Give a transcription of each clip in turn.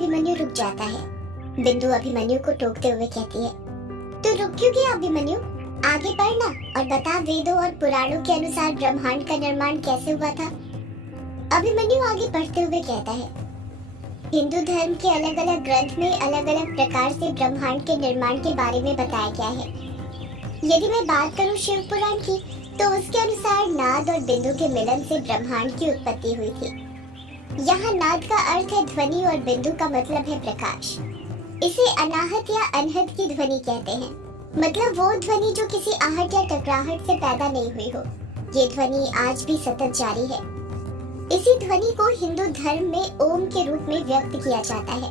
अभिमन्यु रुक जाता है। बिंदु अभिमन्यु को टोकते हुए कहती है, तो रुक क्यों गया अभिमन्यु? आगे पढ़ना और बता वेदों और पुराणों के अनुसार ब्रह्मांड का निर्माण कैसे हुआ था। अभिमन्यु आगे पढ़ते हुए कहता है, हिंदू धर्म के अलग अलग ग्रंथ में अलग अलग प्रकार से ब्रह्मांड के निर्माण के बारे में बताया गया है। यदि मैं बात करूं शिव पुराण की, तो उसके अनुसार नाद और बिंदु के मिलन से ब्रह्मांड की उत्पत्ति हुई थी। यहाँ नाद का अर्थ है ध्वनि और बिंदु का मतलब है प्रकाश। इसे अनाहत या अनहत की ध्वनि कहते हैं, मतलब वो ध्वनि जो किसी आहट या टकराहट से पैदा नहीं हुई हो। ये ध्वनि आज भी सतत जारी है। इसी ध्वनि को हिंदू धर्म में ओम के रूप में व्यक्त किया जाता है।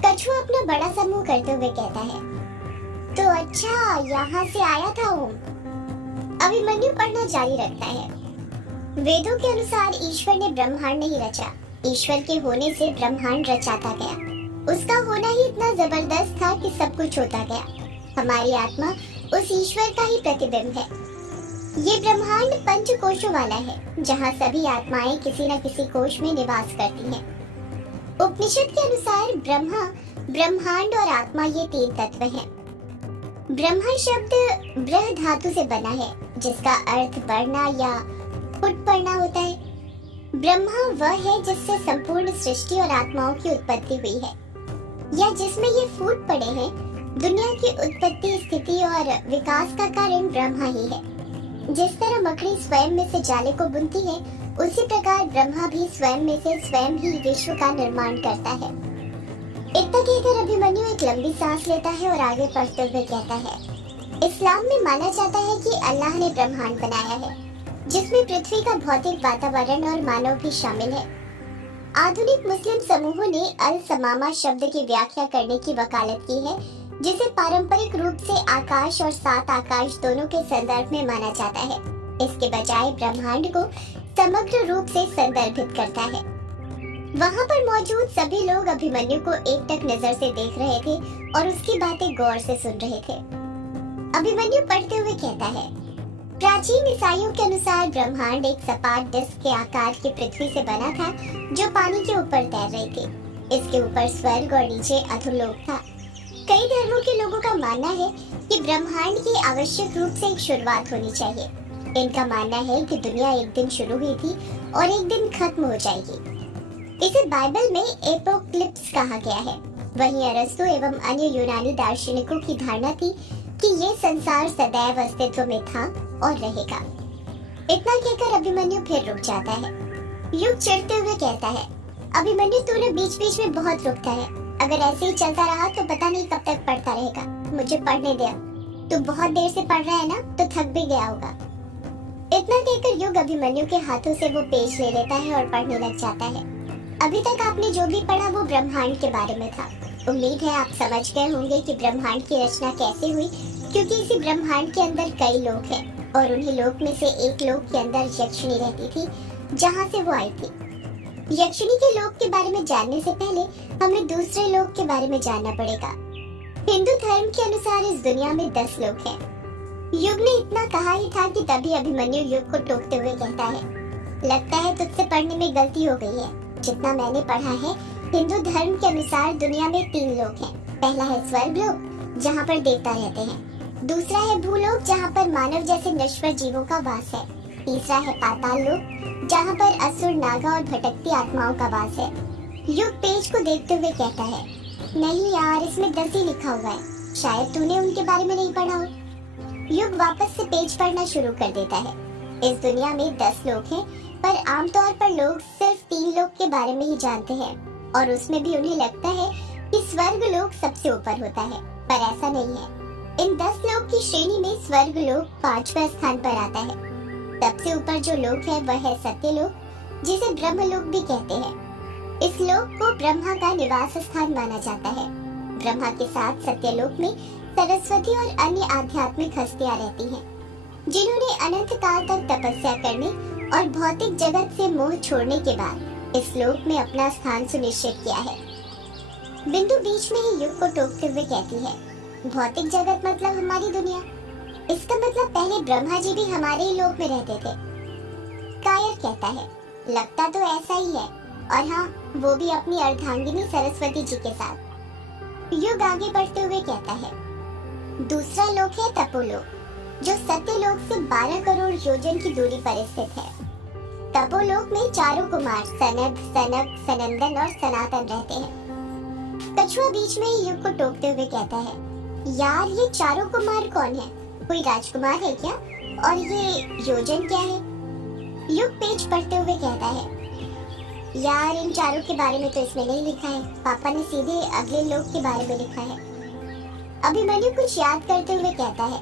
कछुआ अपना बड़ा सा मुंह करते हुए कहता है, तो अच्छा यहाँ से आया था ओम। अभिमन्यु पढ़ना जारी रखता है। वेदों के अनुसार ईश्वर ने ब्रह्मांड नहीं रचा, ईश्वर के होने से ब्रह्मांड रचाता गया। उसका होना ही इतना जबरदस्त था कि सब कुछ होता गया। हमारी आत्मा उस ईश्वर का ही प्रतिबिंब है। ये ब्रह्मांड पंच कोशों वाला है, जहाँ सभी आत्माएं किसी न किसी कोश में निवास करती हैं। उपनिषद के अनुसार ब्रह्मा, ब्रह्मांड और आत्मा ये तीन तत्व हैं। ब्रह्मा शब्द ब्रह धातु से बना है, जिसका अर्थ बढ़ना या फूट पड़ना होता है। ब्रह्मा वह है जिससे संपूर्ण सृष्टि और आत्माओं की उत्पत्ति हुई है, या जिसमें ये फूट पड़े हैं। दुनिया की उत्पत्ति, स्थिति और विकास का कारण ब्रह्मा ही है। जिस तरह मकड़ी स्वयं में से जाले को बुनती है, उसी प्रकार ब्रह्मा भी स्वयं में से स्वयं ही विश्व का निर्माण करता है। इतना कहकर अभिमन्यु एक लंबी सांस लेता है और आगे पढ़ते हुए कहता है, इस्लाम में माना जाता है कि अल्लाह ने ब्रह्मांड बनाया है, जिसमें पृथ्वी का भौतिक वातावरण और मानव भी शामिल है। आधुनिक मुस्लिम समूहों ने अल समामा शब्द की व्याख्या करने की वकालत की है, जिसे पारंपरिक रूप से आकाश और सात आकाश दोनों के संदर्भ में माना जाता है। इसके बजाय ब्रह्मांड को समग्र रूप से संदर्भित करता है। वहाँ पर मौजूद सभी लोग अभिमन्यु को एकटक नजर से देख रहे थे और उसकी बातें गौर से सुन रहे थे। अभिमन्यु पढ़ते हुए कहता है, प्राचीन ईसाइयों के अनुसार ब्रह्मांड एक सपाट डिस्क के आकार की पृथ्वी से बना था, जो पानी के ऊपर तैर रही थी। इसके ऊपर स्वर्ग और नीचे अधोलोक था। कई धर्मों के लोगों का मानना है कि ब्रह्मांड की आवश्यक रूप से एक शुरुआत होनी चाहिए। इनका मानना है कि दुनिया एक दिन शुरू हुई थी और एक दिन खत्म हो जाएगी। इसे बाइबल में एपोक्लिप्स कहा गया है। वहीं अरस्तु एवं अन्य यूनानी दार्शनिकों की धारणा थी कि ये संसार सदैव अस्तित्व में था और रहेगा। इतना कहकर अभिमन्यु फिर रुक जाता है। युग चिढ़ते हुए कहता है, अभिमन्यु तूने बीच बीच में बहुत रुकता है। अगर ऐसे ही चलता रहा तो पता नहीं कब तक पढ़ता रहेगा। मुझे पढ़ने दे। तू बहुत देर से पढ़ रहा है ना, तो थक भी गया होगा। इतना कहकर युग अभिमन्यु के हाथों से वो पेज ले लेता है और पढ़ने लग जाता है। अभी तक आपने जो भी पढ़ा वो ब्रह्मांड के बारे में था। उम्मीद है आप समझ गए होंगे कि ब्रह्मांड की रचना कैसे हुई, क्योंकि इसी ब्रह्मांड के अंदर कई लोक हैं और उन्हीं लोक में से एक लोक के अंदर यक्षिणी रहती थी, जहाँ से वो आई थी। यक्षिणी के लोक के बारे में जानने से पहले हमें दूसरे लोक के बारे में जानना पड़ेगा। हिंदू धर्म के अनुसार इस दुनिया में 10 लोक हैं। युग ने इतना कहा ही था कि तभी अभिमन्यु युग को टोकते हुए कहता है, लगता है तुझसे पढ़ने में गलती हो गई है। जितना मैंने पढ़ा है, हिंदू धर्म के अनुसार दुनिया में 3 लोक हैं। पहला है स्वर्ग लोक, जहाँ पर देवता रहते हैं। दूसरा है भूलोक, जहाँ पर मानव जैसे नश्वर जीवों का वास है। तीसरा है पाताल लोक, जहाँ पर असुर, नागा और भटकती आत्माओं का वास है। युग पेज को देखते हुए कहता है, नहीं यार, इसमें 10 ही लिखा हुआ है। शायद तूने उनके बारे में नहीं पढ़ा हो। युग वापस से पेज पढ़ना शुरू कर देता है। इस दुनिया में 10 लोग हैं, पर आमतौर पर लोग सिर्फ 3 लोग के बारे में ही जानते हैं, और उसमें भी उन्हें लगता है कि स्वर्ग लोक सबसे ऊपर होता है, पर ऐसा नहीं है। इन 10 लोक की श्रेणी में स्वर्ग लोक 5वें स्थान पर आता है। सबसे ऊपर जो लोक है वह है सत्यलोक, जिसे ब्रह्मलोक भी कहते हैं। इस लोक को ब्रह्मा का निवास स्थान माना जाता है। ब्रह्मा के साथ सत्यलोक में सरस्वती और अन्य आध्यात्मिक हस्तियां रहती हैं, जिन्होंने अनंत काल तक तपस्या करने और भौतिक जगत से मोह छोड़ने के बाद इस लोक में अपना स्थान सुनिश्चित किया है। बिंदु बीच में ही युग को टोकते हुए कहती है, भौतिक जगत मतलब हमारी दुनिया। इसका मतलब पहले ब्रह्मा जी भी हमारे ही लोक में रहते थे। कायर कहता है, लगता तो ऐसा ही है। और हाँ, वो भी अपनी अर्धांगिनी सरस्वती जी के साथ। युग आगे बढ़ते हुए कहता है, दूसरा लोक है तपोलोक, जो सत्यलोक से 12 करोड़ योजन की दूरी पर स्थित है। तपोलोक में चारों कुमार सनद, सनक, सनंदन और सनातन रहते हैं। कछुआ बीच में ही युग को टोकते हुए कहता है, यार ये चारों कुमार कौन है? कोई राजकुमार है क्या? और ये योजन क्या है? युग पेज पढ़ते हुए कहता है, यार इन चारों के बारे में तो इसमें नहीं लिखा है, पापा ने सीधे अगले लोक के बारे में लिखा है। अभिमन्यु कुछ याद करते हुए कहता है,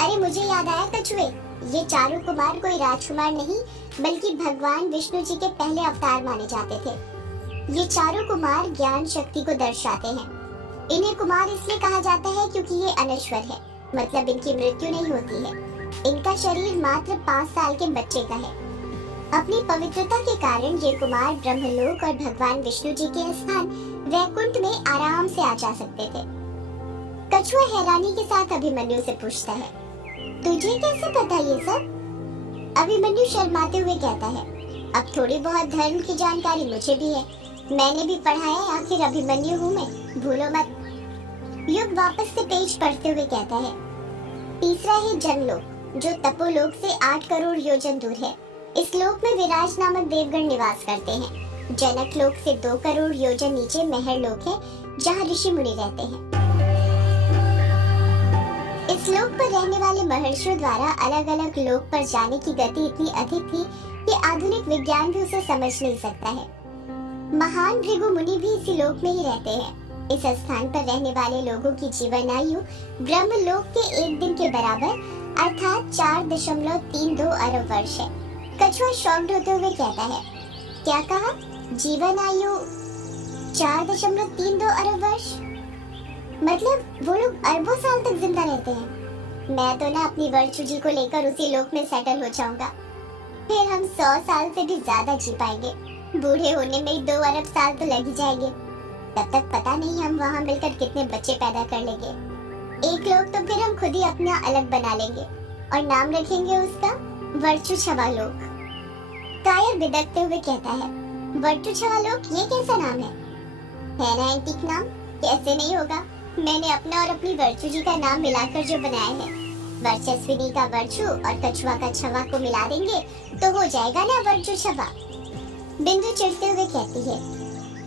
अरे मुझे याद आया कछुए, ये चारों कुमार कोई राजकुमार नहीं बल्कि भगवान विष्णु जी के पहले अवतार माने जाते थे। ये चारों कुमार ज्ञान शक्ति को दर्शाते हैं। इन्हें कुमार इसलिए कहा जाता है क्योंकि ये अनश्वर है, मतलब इनकी मृत्यु नहीं होती है। इनका शरीर मात्र 5 साल के बच्चे का है। अपनी पवित्रता के कारण ये कुमार ब्रह्मलोक और भगवान विष्णु जी के स्थान वैकुंठ में आराम से आ जा सकते थे। कछुआ हैरानी के साथ अभिमन्यु से पूछता है, तुझे कैसे पता ये सब? अभिमन्यु शर्माते हुए कहता है, अब थोड़ी बहुत धर्म की जानकारी मुझे भी है, मैंने भी पढ़ा है, आखिर अभिमन्यु हूँ मैं, भूलो मत। युग वापस से पेज पढ़ते हुए कहता है, तीसरा है जनलोक, जो तपोलोक से 8 करोड़ योजन दूर है। इस लोक में विराज नामक देवगण निवास करते हैं। जनक लोक से 2 करोड़ योजन नीचे महर लोक है, जहाँ ऋषि मुनि रहते हैं। इस लोक पर रहने वाले महर्षियों द्वारा अलग अलग लोक पर जाने की गति इतनी अधिक थी कि आधुनिक विज्ञान भी उसे समझ नहीं सकता है। महान भृगु मुनि भी इसी लोक में ही रहते हैं। इस स्थान पर रहने वाले लोगों की जीवन आयु ब्रह्म लोक के 1 दिन के बराबर अर्थात 4.32 अरब वर्ष है। कछुआ शॉक्ड होते हुए कहता है, क्या कहा? जीवन आयु 4.32 अरब वर्ष? मतलब वो लोग अरबों साल तक जिंदा रहते हैं। मैं तो ना अपनी वर्चू जी को लेकर उसी लोक में सेटल हो जाऊंगा, फिर हम 100 साल से भी ज्यादा जी पाएंगे। बूढ़े होने में 2 अरब साल तो लग ही जाएंगे। तब तक पता नहीं हम वहाँ मिलकर कितने बच्चे पैदा कर लेंगे। एक लोक तो फिर हम खुद ही अपना अलग बना लेंगे और नाम रखेंगे उसका वर्चू छवा लोक। कायर बिदकते हुए कहता है, वर्चू छवा लोक, ये कैसा नाम है ना एंटीक नाम? कैसे नहीं होगा, मैंने अपना और अपनी वर्चू जी का नाम मिलाकर जो बनाया है। वर्चस्विनी का वर्चू और कछुआ का छवा को मिला देंगे तो हो जाएगा ना वर्चू छवा। बिंदु चिढ़ते हुए कहती है,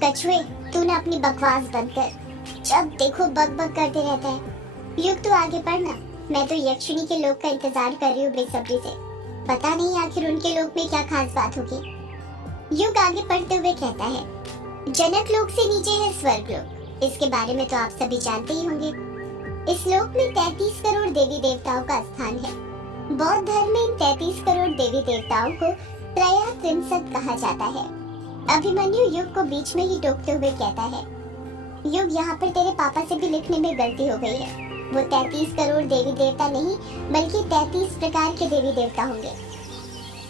कछुए तू ना अपनी बकवास बंद कर, जब देखो बक बक करते रहता है। युग तू आगे बढ़ना, मैं तो यक्षिणी के लोक का इंतजार कर रही हूँ बेसब्री से। पता नहीं आखिर उनके लोक में क्या खास बात होगी। युग आगे बढ़ते हुए कहता है, जनक लोक से नीचे है स्वर्ग लोक। इसके बारे में तो आप सभी जानते ही होंगे। इस लोक में 33 करोड़ देवी देवताओं का स्थान है। बौद्ध धर्म में इन 33 करोड़ देवी देवताओं को त्रया त्रिंसत कहा जाता है। अभिमन्यु युग को बीच में ही टोकते हुए कहता है, युग यहाँ पर तेरे पापा से भी लिखने में गलती हो गई है। वो 33 करोड़ देवी देवता नहीं बल्कि 33 प्रकार के देवी देवता होंगे।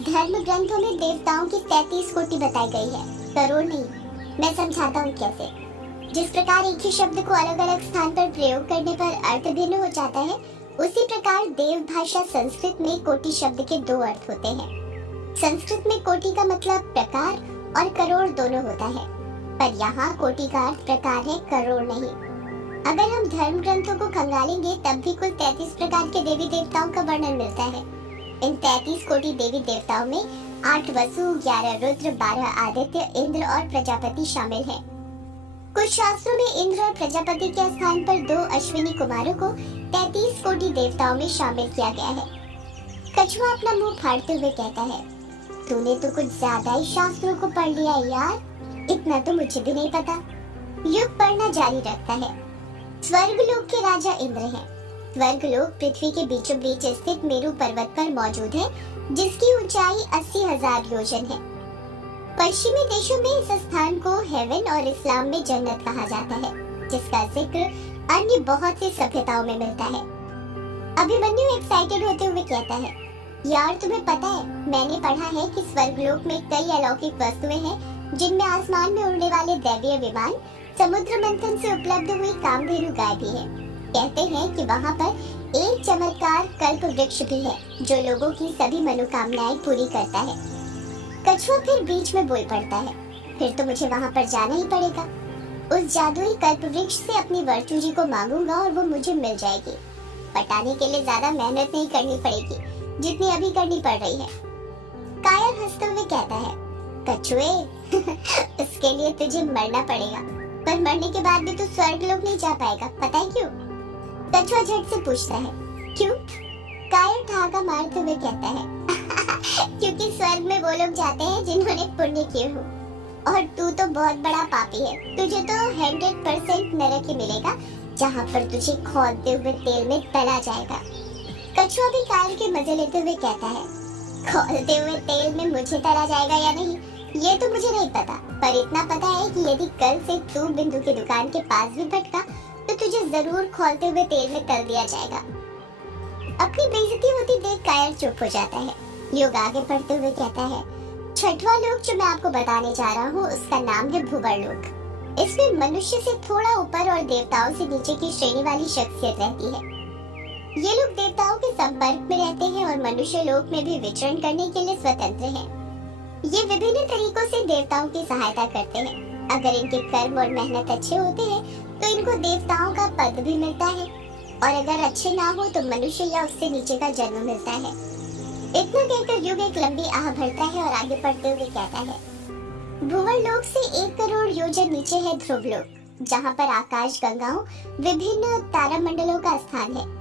धर्म ग्रंथों में देवताओं की 33 कोटि बताई गई है, करोड़ नहीं। मैं समझाता हूँ कैसे। जिस प्रकार एक ही शब्द को अलग अलग स्थान पर प्रयोग करने पर अर्थ भिन्न हो जाता है, उसी प्रकार देव भाषा संस्कृत में कोटि शब्द के 2 अर्थ होते हैं। संस्कृत में कोटि का मतलब प्रकार और करोड़ दोनों होता है, पर यहाँ कोटि का अर्थ प्रकार है, करोड़ नहीं। अगर हम धर्म ग्रंथों को खंगालेंगे तब भी कुल 33 प्रकार के देवी देवताओं का वर्णन मिलता है। इन 33 कोटि देवी देवताओं में 8 वसु, 11 रुद्र, 12 आदित्य, इंद्र और प्रजापति शामिल हैं। कुछ शास्त्रों में इंद्र और प्रजापति के स्थान पर 2 अश्विनी कुमारों को 33 कोटि देवताओं में शामिल किया गया है। कछुआ अपना मुंह फाड़ते हुए कहता है, तूने तो कुछ ज्यादा ही शास्त्रों को पढ़ लिया यार, इतना तो मुझे भी नहीं पता। युग पढ़ना जारी रखता है। स्वर्गलोक के राजा इंद्र हैं। स्वर्गलोक पृथ्वी के बीचों बीच स्थित मेरु पर्वत पर मौजूद है, जिसकी ऊंचाई 80,000 योजन है। पश्चिमी देशों में इस स्थान को हेवन और इस्लाम में जन्नत कहा जाता है, जिसका जिक्र अन्य बहुत सी सभ्यताओं में मिलता है। अभिमन्यु एक्साइटेड होते हुए कहता है, यार तुम्हें पता है, मैंने पढ़ा है कि स्वर्गलोक में कई अलौकिक वस्तुएं हैं, जिनमें आसमान में उड़ने वाले दैवीय विमान, समुद्र मंथन से उपलब्ध हुई कामधेनु गाय भी है। कहते हैं कि वहाँ पर एक चमत्कार कल्प वृक्ष भी है, जो लोगों की सभी मनोकामनाएं पूरी करता है। कछुआ फिर बीच में बोल पड़ता है, फिर तो मुझे वहाँ पर जाना ही पड़ेगा। उस जादुई कल्प वृक्ष से अपनी वर्चूजी को मांगूंगा और वो मुझे मिल जाएगी। पटाने के लिए ज्यादा मेहनत नहीं करनी पड़ेगी जितनी अभी करनी पड़ रही है। कायर हंसते हुए कहता है, कछुए उसके लिए तुझे मरना पड़ेगा, पर मरने के बाद भी तू स्वर्ग लोक नहीं जा पाएगा, पता है क्यों? कछुआ झट से पूछता है, क्यों? कायर ठहाका मारते हुए कहता है क्योंकि स्वर्ग में वो लोग जाते हैं जिन्होंने पुण्य किए हो, और तू तो बहुत बड़ा पापी है। तुझे तो 100% नरक ही मिलेगा, जहाँ पर तुझे खौलते हुए तेल में तला जाएगा। कछुआ भी कायर के मजे लेते हुए कहता है, खौलते हुए तेल में मुझे तला जाएगा या नहीं ये तो मुझे नहीं पता, पर इतना पता है कि यदि कल से तू बिंदु की दुकान के पास भी भटका तो तुझे जरूर खौलते हुए तेल में तल दिया जाएगा। अपनी बेइज्जती होती देख कायर चुप हो जाता है। युग आगे बढ़ते हुए कहता है, छठवां लोक जो मैं आपको बताने जा रहा हूँ उसका नाम है भूवर लोक। इसमें मनुष्य से थोड़ा ऊपर और देवताओं से नीचे की श्रेणी वाली शख्सियत रहती है। ये लोग देवताओं के संपर्क में रहते हैं और मनुष्य लोक में भी विचरण करने के लिए स्वतंत्र हैं। ये विभिन्न तरीकों से देवताओं की सहायता करते हैं। अगर इनके कर्म और मेहनत अच्छे होते हैं तो इनको देवताओं का पद भी मिलता है, और अगर अच्छे ना हो तो मनुष्य या उससे नीचे का जन्म मिलता है। इतना कहकर युग एक लंबी आह भरता है और आगे बढ़ते हुए कहता है, भूवर लोक से 1 करोड़ योजन नीचे है ध्रुव लोक, जहाँ पर आकाश गंगाओं विभिन्न तारामंडलों का स्थान है।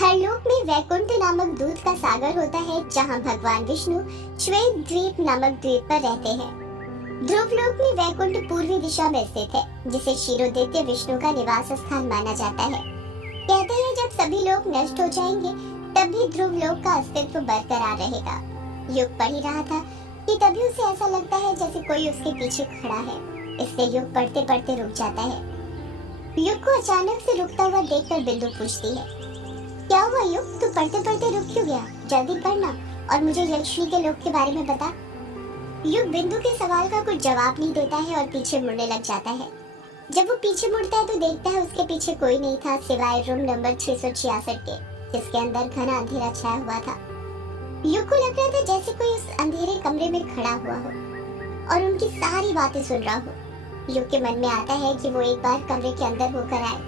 हर लोक में वैकुंठ नामक दूध का सागर होता है, जहाँ भगवान विष्णु श्वेत द्वीप नामक द्वीप पर रहते हैं। ध्रुव लोक में वैकुंठ पूर्वी दिशा में स्थित है, जिसे क्षीरोदैत्य विष्णु का निवास स्थान माना जाता है। कहते हैं जब सभी लोग नष्ट हो जाएंगे तब भी ध्रुव लोक का अस्तित्व बरकरार रहेगा। युग पढ़ ही रहा था कि तभी उसे ऐसा लगता है जैसे कोई उसके पीछे खड़ा है, इसलिए युग पढ़ते पढ़ते रुक जाता है। युग को अचानक से रुकता हुआ देखकर बिंदु पूछती है, क्या हुआ युग, तू पढ़ते पढ़ते रुक क्यों गया? जल्दी पढ़ना और मुझे यक्षिणी के लोक के बारे में बता। युग बिंदु के सवाल का कुछ जवाब नहीं देता है और पीछे मुड़ने लग जाता है। जब वो पीछे मुड़ता है तो देखता है उसके पीछे कोई नहीं था सिवाय रूम नंबर 666 के, जिसके अंदर घना अंधेरा छाया हुआ था। युग को लग रहा था जैसे कोई उस अंधेरे कमरे में खड़ा हुआ हो और उनकी सारी बातें सुन रहा हो। युग के मन में आता है कि वो एक बार कमरे के अंदर होकर आए,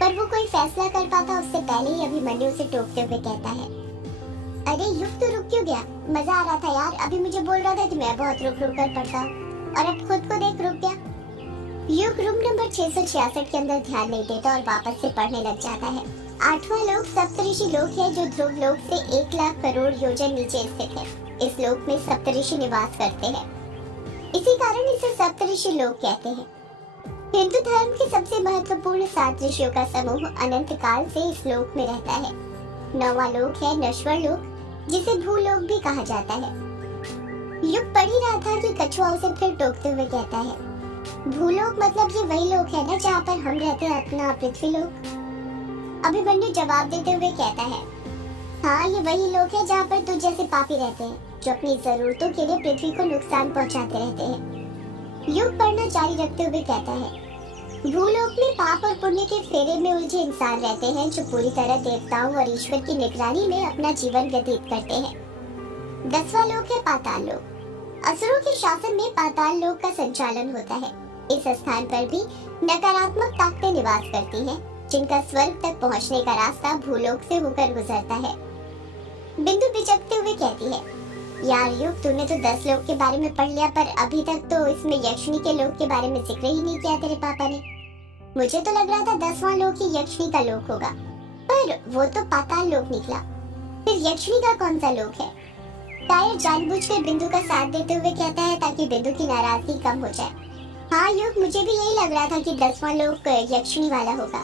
पर वो कोई फैसला कर पाता उससे पहले ही अभिमन्यु उसे टोकते हुए कहता है, अरे युग तो रुक क्यों गया? मजा आ रहा था यार, अभी मुझे बोल रहा था कि मैं बहुत रुक रुक कर पढ़ता हूँ और अब खुद को देख रुक गया। युग रूम नंबर 666 के अंदर ध्यान नहीं देता और वापस से पढ़ने लग जाता है। 8वां लोक सप्तऋषि लोक है, जो ध्रुव लोक से 1 लाख करोड़ योजन नीचे स्थित है। इस लोक में सप्तऋषि निवास करते हैं, इसी कारण इसे सप्तऋषि लोक कहते हैं। हिंदू धर्म के सबसे महत्वपूर्ण 7 ऋषियों का समूह अनंत काल से इस लोक में रहता है। 9वां लोक है नश्वर लोक, जिसे भूलोक भी कहा जाता है। युग पढ़ ही रहा था कि कछुआ उसे फिर टोकते हुए कहता है, भूलोक मतलब ये वही लोक है ना जहाँ पर हम रहते हैं, अपना पृथ्वी लोक? अभिमन्यु जवाब देते हुए कहता है, हाँ ये वही लोक है जहाँ पर तुझ जैसे पापी रहते हैं, जो अपनी जरूरतों के लिए पृथ्वी को नुकसान पहुँचाते रहते हैं। युग पढ़ना जारी रखते हुए कहता है, भूलोक में पाप और पुण्य के फेरे में उलझे इंसान रहते हैं, जो पूरी तरह देवताओं और ईश्वर की निगरानी में अपना जीवन व्यतीत करते हैं। 10वां लोक है पाताल लोक। असुरों के शासन में पाताल लोक का संचालन होता है। इस स्थान पर भी नकारात्मक ताकतें निवास करती हैं, जिनका स्वर्ग तक पहुंचने का रास्ता भूलोक से होकर गुजरता है। बिंदु बिचकते हुए कहती है, यार युग तूने तो 10 लोक के बारे में पढ़ लिया, पर अभी तक तो इसमें यक्षिणी के लोक के बारे में जिक्र ही नहीं किया तेरे पापा ने। मुझे तो लग रहा था 10वां लोक ही यक्षिणी का लोक होगा, पर वो तो पाताल लोक निकला। फिर यक्षिणी का कौन सा लोक है? कायर जानबूझकर बिंदु का साथ देते हुए कहता है ताकि बिंदु की नाराजगी कम हो जाए। हाँ युग, मुझे भी यही लग रहा था कि 10वां लोक यक्षिणी वाला होगा।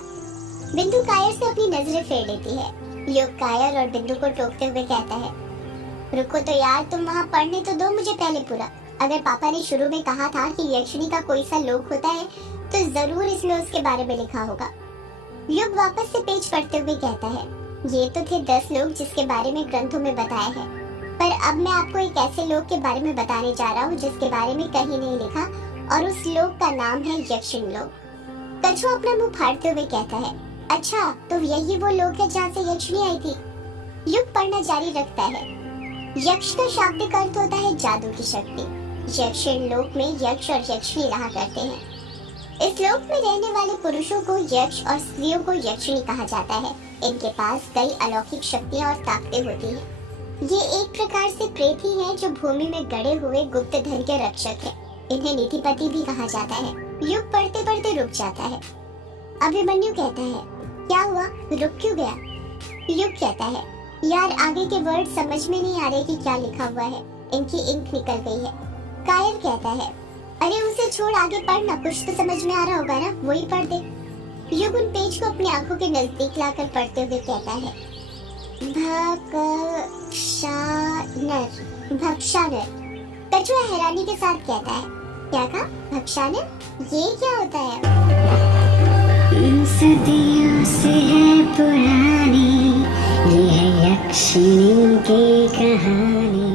बिंदु कायर से अपनी नजरें फेर लेती है। युग कायर और बिंदु को टोकते हुए कहता है, रुको तो यार, तुम वहाँ पढ़ने तो दो मुझे पहले पूरा। अगर पापा ने शुरू में कहा था कि यक्षिणी का कोई सा लोक होता है तो जरूर इसमें उसके बारे में लिखा होगा। युग वापस से पेज पढ़ते हुए कहता है, ये तो थे 10 लोक जिसके बारे में ग्रंथों में बताया है, पर अब मैं आपको एक ऐसे लोक के बारे में बताने जा रहा हूँ जिसके बारे में कहीं नहीं लिखा, और उस लोक का नाम है यक्षिणी लोक। कछुआ अपना मुंह फाड़ते हुए कहता है, अच्छा तो यही वो लोक है जहाँ से यक्षिणी आई थी। युग पढ़ना जारी रखता है। यक्ष का शाब्दिक अर्थ होता है जादू की शक्ति। यक्षिण लोक में यक्ष और यक्षिणी रहा करते हैं। इस लोक में रहने वाले पुरुषों को यक्ष और स्त्रियों को यक्षिणी कहा जाता है। इनके पास कई अलौकिक शक्तियाँ और ताकतें होती हैं। ये एक प्रकार से प्रेत ही हैं जो भूमि में गड़े हुए गुप्त धन के रक्षक हैं। इन्हें नीतिपति भी कहा जाता है। युग पढ़ते पढ़ते रुक जाता है। अभिमन्यु कहता है, क्या हुआ, रुक क्यों गया? युग कहता है, यार आगे के वर्ड समझ में नहीं आ रहे कि क्या लिखा हुआ है, इनकी इंक निकल गई है। कायर कहता है, अरे उसे छोड़, आगे पढ़ना, कुछ तो समझ में आ रहा होगा ना, वही पढ़ दे। युग उन पेज को अपनी आंखों के नजदीक लाकर पढ़ते हुए कहता है, भक्षानर। कछुआ हैरानी के साथ कहता है, क्या कहा, भक्षानर? ये क्या होता है? सदियों से है पुरानी ये है यक्षिणी की कहानी।